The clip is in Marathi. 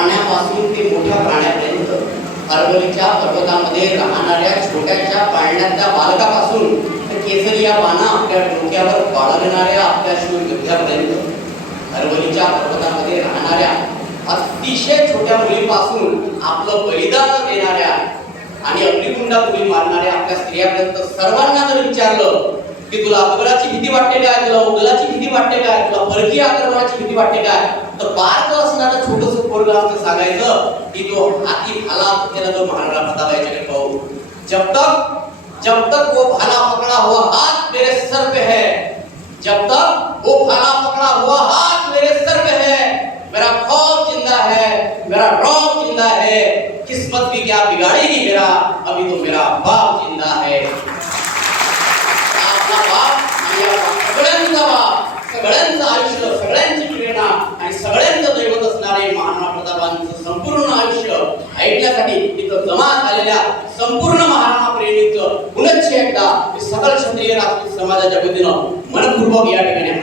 प्राण्यापासून ते मोठ्या प्राण्यापर्यंत अरवलीच्या पर्वतामध्ये राहणाऱ्या छोट्याच्या पाळण्यातल्या बालकापासून तर केसरी या बाणा आपल्या डोक्यावर बाळगणाऱ्या आपल्या शूर अरवलीच्या पर्वतामध्ये राहणाऱ्या अतिशय छोट्या मुलीपासून आपलं बलिदान देणाऱ्या आणि अग्निकुंडा मुली मारणाऱ्या आपल्या स्त्रियापर्यंत सर्वांना जर विचारलं की तुला अकबराची भीती वाटते काय? तुला मुघलाची भीती वाटते काय? तुला परकीय आक्रमणाची भीती वाटते काय? तर बारक असणारं छोटस पोरग असं सांगायचं की तो हाती भाला त्याला जो महाराणा प्रताप याच्याकडे पाहू. जब तक जब तक वो भाला पकड़ा हुआ हाथ मेरे सर पे है, जब तक वो भाला पकड़ा हुआ हाथ मेरे सर पे है, मेरा खौफ ज़िंदा है, मेरा रौब ज़िंदा है, किस्मत भी क्या बिगाड़ेगी मेरा, अभी तो मेरा बाप ज़िंदा है। आपला बाप, सगळ्यांचा बाप, सगळ्यांचं आयुष्य, सगळ्यांची प्रेरणा आणि सगळ्यांचं ऐकण्यासाठी इथं जमा झालेल्या संपूर्ण महाराणा प्रेमीचं पुनश्च एकदा सकल क्षत्रिय राजपूत समाजाच्या वतीनं मनपूर्वक या ठिकाणी